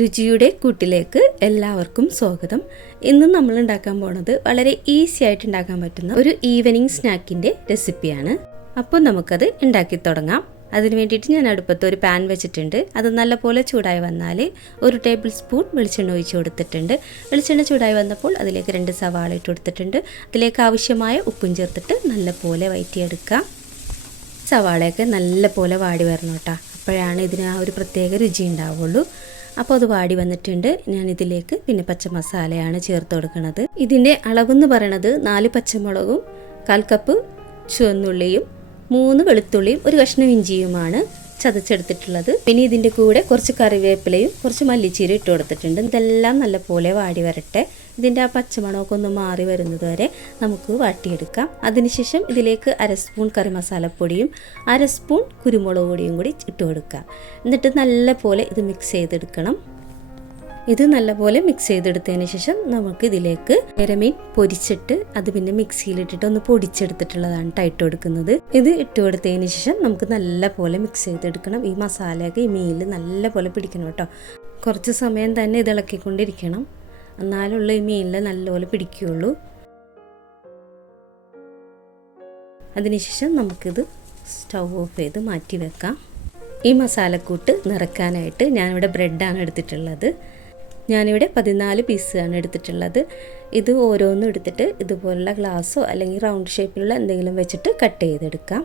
രുചിയുടെ കൂട്ടിലേക്ക് എല്ലാവർക്കും സ്വാഗതം. ഇന്ന് നമ്മൾ ഉണ്ടാക്കാൻ പോണത് വളരെ ഈസി ആയിട്ട് ഉണ്ടാക്കാൻ പറ്റുന്ന ഒരു ഈവനിങ് സ്നാക്കിന്റെ റെസിപ്പിയാണ് അപ്പോൾ നമുക്കത് ഉണ്ടാക്കി തുടങ്ങാം. അതിന് വേണ്ടിയിട്ട് ഞാൻ അടുപ്പത്ത് ഒരു പാൻ വെച്ചിട്ടുണ്ട്. അത് നല്ലപോലെ ചൂടായി വന്നാൽ ഒരു ടേബിൾ സ്പൂൺ വെളിച്ചെണ്ണ ഒഴിച്ച് കൊടുത്തിട്ടുണ്ട്. വെളിച്ചെണ്ണ ചൂടായി വന്നപ്പോൾ അതിലേക്ക് രണ്ട് സവാള ഇട്ട് കൊടുത്തിട്ടുണ്ട്. അതിലേക്ക് ആവശ്യമായ ഉപ്പും ചേർത്തിട്ട് നല്ലപോലെ വയറ്റിയെടുക്കാം. സവാളയൊക്കെ നല്ലപോലെ വാടി വരണം കേട്ടോ അപ്പോഴാണ് ഇതിന് ആ ഒരു പ്രത്യേക രുചി ഉണ്ടാവുള്ളൂ. അപ്പോൾ അത് വാടി വന്നിട്ടുണ്ട്. ഞാൻ ഇതിലേക്ക് പിന്നെ പച്ചമസാലയാണ് ചേർത്ത് കൊടുക്കുന്നത്. ഇതിന്റെ അളവെന്ന് പറയണത് നാല് പച്ചമുളകും കാൽ കപ്പ് ചുവന്നുള്ളിയും മൂന്ന് വെളുത്തുള്ളിയും ഒരു കഷ്ണം ഇഞ്ചിയുമാണ്. ചതച്ചെടുത്തിട്ടുള്ളത്. പിന്നെ ഇതിന്റെ കൂടെ കുറച്ച് കറിവേപ്പിലയും കുറച്ച് മല്ലിച്ചീരും ഇട്ട് കൊടുത്തിട്ടുണ്ട്. ഇതെല്ലാം നല്ലപോലെ വാടി വരട്ടെ. ഇതിന്റെ ആ പച്ചമണമൊക്കെ ഒന്ന് മാറി വരുന്നത് വരെ നമുക്ക് വാട്ടിയെടുക്കാം. അതിനുശേഷം ഇതിലേക്ക് അര സ്പൂൺ കറി മസാലപ്പൊടിയും അര സ്പൂൺ കുരുമുളക് പൊടിയും കൂടി ഇട്ട് കൊടുക്കാം. എന്നിട്ട് നല്ലപോലെ ഇത് മിക്സ് ചെയ്തെടുക്കണം. ഇത് നല്ലപോലെ മിക്സ് ചെയ്തെടുത്തതിന് ശേഷം നമുക്ക് ഇതിലേക്ക് എരമീൻ പൊരിച്ചിട്ട് അത് പിന്നെ മിക്സിയിലിട്ടിട്ട് ഒന്ന് പൊടിച്ചെടുത്തിട്ടുള്ളതാണ് ടൈറ്റ് കൊടുക്കുന്നത്. ഇത് ഇട്ട് കൊടുത്തതിന് ശേഷം നമുക്ക് നല്ലപോലെ മിക്സ് ചെയ്തെടുക്കണം. ഈ മസാലയൊക്കെ ഈ മീനിൽ നല്ലപോലെ പിടിക്കണം കേട്ടോ. കുറച്ച് സമയം തന്നെ ഇത് ഇളക്കിക്കൊണ്ടിരിക്കണം. എന്നാലുള്ള ഈ മീനിൽ നല്ലപോലെ പിടിക്കുകയുള്ളൂ. അതിനുശേഷം നമുക്കിത് സ്റ്റൗ ഓഫ് ചെയ്ത് മാറ്റി വെക്കാം. ഈ മസാലക്കൂട്ട് നിറക്കാനായിട്ട് ഞാനിവിടെ ബ്രെഡാണ് എടുത്തിട്ടുള്ളത്. ഞാനിവിടെ പതിനാല് പീസാണ് എടുത്തിട്ടുള്ളത്. ഇത് ഓരോന്നും എടുത്തിട്ട് ഇതുപോലുള്ള ഗ്ലാസ്സോ അല്ലെങ്കിൽ റൗണ്ട് ഷേപ്പിലുള്ള എന്തെങ്കിലും വെച്ചിട്ട് കട്ട് ചെയ്തെടുക്കാം.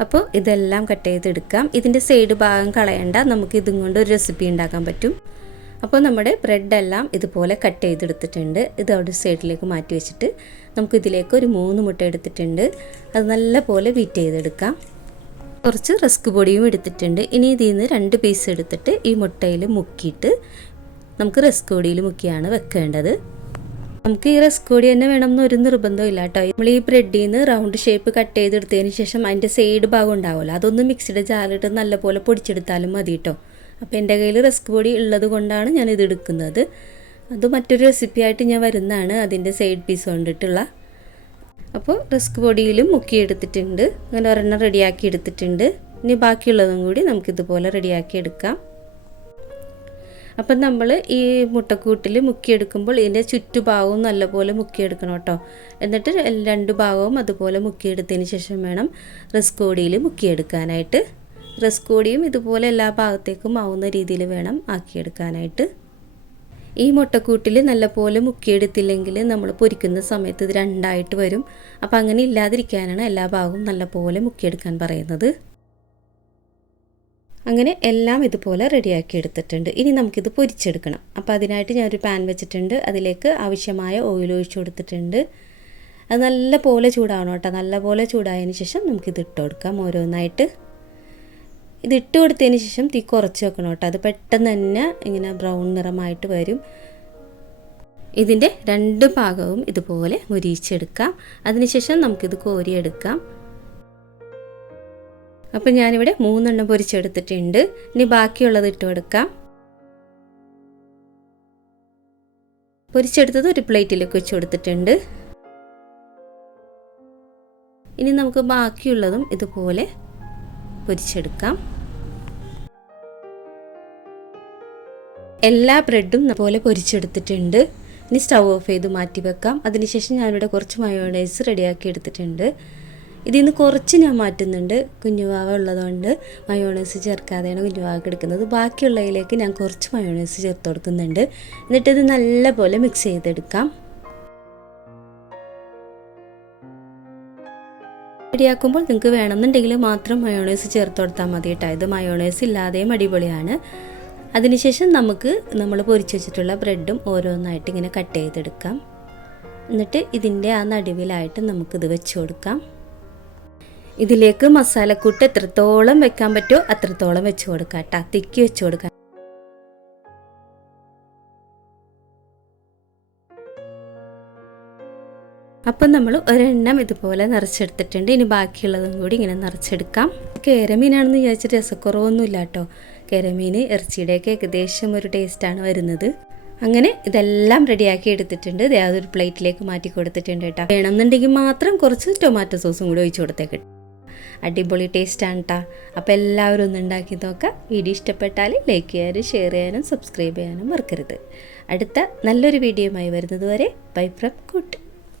അപ്പോൾ ഇതെല്ലാം കട്ട് ചെയ്തെടുക്കാം. ഇതിന്റെ സൈഡ് ഭാഗം കളയണ്ട നമുക്ക് ഇതും കൊണ്ട് ഒരു റെസിപ്പി ഉണ്ടാക്കാൻ പറ്റും. അപ്പോൾ നമ്മുടെ ബ്രെഡെല്ലാം ഇതുപോലെ കട്ട് ചെയ്തെടുത്തിട്ടുണ്ട്. ഇത് അവിടെ സൈഡിലേക്ക് മാറ്റി വെച്ചിട്ട് നമുക്ക് ഇതിലേക്ക് ഒരു മൂന്ന് മുട്ട എടുത്തിട്ടുണ്ട്. അത് നല്ല പോലെ ബീറ്റ് ചെയ്തെടുക്കാം. കുറച്ച് റസ്ക് പൊടിയും എടുത്തിട്ടുണ്ട്. ഇനി ഇതിൽ നിന്ന് രണ്ട് പീസ് എടുത്തിട്ട് ഈ മുട്ടയിൽ മുക്കിയിട്ട് നമുക്ക് റസ്ക് പൊടിയിൽ മുക്കിയാണ് വെക്കേണ്ടത്. നമുക്ക് ഈ റസ്ക് പൊടി തന്നെ വേണം എന്നൊരു നിർബന്ധം ഇല്ല കേട്ടോ. നമ്മൾ ഈ ബ്രെഡിൽ നിന്ന് റൗണ്ട് ഷേപ്പ് കട്ട് ചെയ്തെടുത്തതിന് ശേഷം അതിന്റെ സൈഡ് ഭാഗം ഉണ്ടാവുമല്ലോ. അതൊന്ന് മിക്സിയുടെ ജാറിട്ട് നല്ലപോലെ പൊടിച്ചെടുത്താലും മതി കേട്ടോ. അപ്പോൾ എന്റെ കയ്യിൽ റസ്ക് പൊടി ഉള്ളത് കൊണ്ടാണ് ഞാൻ ഇത് എടുക്കുന്നത്. അത് മറ്റൊരു റെസിപ്പി ആയിട്ട് ഞാൻ വരുന്നതാണ്. അതിന്റെ സൈഡ് പീസ് കൊണ്ടിട്ടുള്ള അപ്പോൾ റിസ്ക് മുക്കി എടുത്തിട്ടുണ്ട്. അങ്ങനെ ഒരെണ്ണം റെഡിയാക്കി എടുത്തിട്ടുണ്ട്. ഇനി ബാക്കിയുള്ളതും കൂടി നമുക്കിതുപോലെ റെഡിയാക്കി എടുക്കാം. അപ്പം നമ്മൾ ഈ മുട്ടക്കൂട്ടിൽ മുക്കിയെടുക്കുമ്പോൾ ഇതിന്റെ ചുറ്റുഭാഗവും നല്ലപോലെ മുക്കിയെടുക്കണം കേട്ടോ. എന്നിട്ട് രണ്ട് ഭാഗവും അതുപോലെ മുക്കിയെടുത്തതിന് ശേഷം വേണം റിസ്ക് പൊടിയിൽ മുക്കിയെടുക്കാനായിട്ട് റിസ്ക് ഇതുപോലെ എല്ലാ ഭാഗത്തേക്കും ആവുന്ന രീതിയിൽ വേണം ആക്കിയെടുക്കാനായിട്ട് ഈ മുട്ടക്കൂട്ടിൽ നല്ലപോലെ മുക്കിയെടുത്തില്ലെങ്കിൽ നമ്മൾ പൊരിക്കുന്ന സമയത്ത് ഇത് രണ്ടായിട്ട് വരും. അപ്പം അങ്ങനെ ഇല്ലാതിരിക്കാനാണ് എല്ലാ ഭാഗവും നല്ലപോലെ മുക്കിയെടുക്കാൻ പറയുന്നത്. അങ്ങനെ എല്ലാം ഇതുപോലെ റെഡിയാക്കി എടുത്തിട്ടുണ്ട്. ഇനി നമുക്കിത് പൊരിച്ചെടുക്കണം. അപ്പോൾ അതിനായിട്ട് ഞാനൊരു പാൻ വെച്ചിട്ടുണ്ട്. അതിലേക്ക് ആവശ്യമായ ഓയിൽ ഒഴിച്ചു കൊടുത്തിട്ടുണ്ട്. അത് നല്ല പോലെ ചൂടാവണം കേട്ടോ. നല്ല പോലെ ചൂടായതിന് ശേഷം നമുക്കിത് ഇട്ട് കൊടുക്കാം ഓരോന്നായിട്ട്. ഇത് ഇട്ട് കൊടുത്തതിന് ശേഷം തീ കുറച്ച് വെക്കണം കേട്ടോ. അത് പെട്ടെന്ന് തന്നെ ഇങ്ങനെ ബ്രൗൺ നിറമായിട്ട് വരും. ഇതിന്റെ രണ്ട് ഭാഗവും ഇതുപോലെ മുരിച്ചെടുക്കാം അതിനുശേഷം നമുക്കിത് കോരിയെടുക്കാം. അപ്പം ഞാനിവിടെ മൂന്നെണ്ണം പൊരിച്ചെടുത്തിട്ടുണ്ട്. ഇനി ബാക്കിയുള്ളത് ഇട്ട് കൊടുക്കാം. പൊരിച്ചെടുത്തത് ഒരു പ്ലേറ്റിലേക്ക് വെച്ച് കൊടുത്തിട്ടുണ്ട്. ഇനി നമുക്ക് ബാക്കിയുള്ളതും ഇതുപോലെ പൊരിച്ചെടുക്കാം. എല്ലാ ബ്രെഡും പോലെ പൊരിച്ചെടുത്തിട്ടുണ്ട്. ഇനി സ്റ്റൗ ഓഫ് ചെയ്ത് മാറ്റി വെക്കാം. അതിനുശേഷം ഞാനിവിടെ കുറച്ച് മയോണൈസ് റെഡിയാക്കി എടുത്തിട്ടുണ്ട്. ഇതിൽ നിന്ന് കുറച്ച് ഞാൻ മാറ്റുന്നുണ്ട്. കുഞ്ഞുവാവ ഉള്ളതുകൊണ്ട് മയോണൈസ് ചേർക്കാതെയാണ് കുഞ്ഞുവാവക്ക് എടുക്കുന്നത്. ബാക്കിയുള്ളതിലേക്ക് ഞാൻ കുറച്ച് മയോണൈസ് ചേർത്ത് കൊടുക്കുന്നുണ്ട്. എന്നിട്ട് ഇത് നല്ലപോലെ മിക്സ് ചെയ്തെടുക്കാം. റെഡിയാക്കുമ്പോൾ നിങ്ങൾക്ക് വേണമെന്നുണ്ടെങ്കിൽ മാത്രം മയോണൈസ് ചേർത്ത് കൊടുത്താൽ മതി കേട്ടോ. ഇത് മയോണൈസ് ഇല്ലാതെയും അടിപൊളിയാണ്. അതിനുശേഷം നമുക്ക് നമ്മൾ പൊരിച്ച് വെച്ചിട്ടുള്ള ബ്രെഡും ഓരോന്നായിട്ട് ഇങ്ങനെ കട്ട് ചെയ്തെടുക്കാം. എന്നിട്ട് ഇതിന്റെ ആ നടുവിലായിട്ട് നമുക്കിത് വെച്ച് കൊടുക്കാം. ഇതിലേക്ക് മസാലക്കൂട്ട് എത്രത്തോളം വെക്കാൻ പറ്റുമോ അത്രത്തോളം വെച്ച് കൊടുക്കാം കേട്ടോ. തിക്കി വെച്ച് കൊടുക്കാം. അപ്പം നമ്മൾ ഒരെണ്ണം ഇതുപോലെ നിറച്ചെടുത്തിട്ടുണ്ട്. ഇനി ബാക്കിയുള്ളതും കൂടി ഇങ്ങനെ നിറച്ചെടുക്കാം. കേരമീനാണെന്ന് വിചാരിച്ചിട്ട് രസക്കുറവൊന്നുമില്ല കേട്ടോ. കേരമീൻ ഇറച്ചിയുടെയൊക്കെ ഏകദേശം ഒരു ടേസ്റ്റാണ് വരുന്നത്. അങ്ങനെ ഇതെല്ലാം റെഡിയാക്കി എടുത്തിട്ടുണ്ട്. ഇത് അതൊരു പ്ലേറ്റിലേക്ക് മാറ്റി കൊടുത്തിട്ടുണ്ട് കേട്ടോ. വേണമെന്നുണ്ടെങ്കിൽ മാത്രം കുറച്ച് ടൊമാറ്റോ സോസും കൂടി ഒഴിച്ചു കൊടുത്തേക്ക് അടിപൊളി ടേസ്റ്റാണ് കേട്ടോ അപ്പോൾ എല്ലാവരും ഒന്ന് ഉണ്ടാക്കി നോക്കാം. വീഡിയോ ഇഷ്ടപ്പെട്ടാൽ ലൈക്ക് ചെയ്യാനും ഷെയർ ചെയ്യാനും സബ്സ്ക്രൈബ് ചെയ്യാനും മറക്കരുത്. അടുത്ത നല്ലൊരു വീഡിയോയുമായി വരുന്നത് വരെ ബൈ ഫ്രം കുട്ട്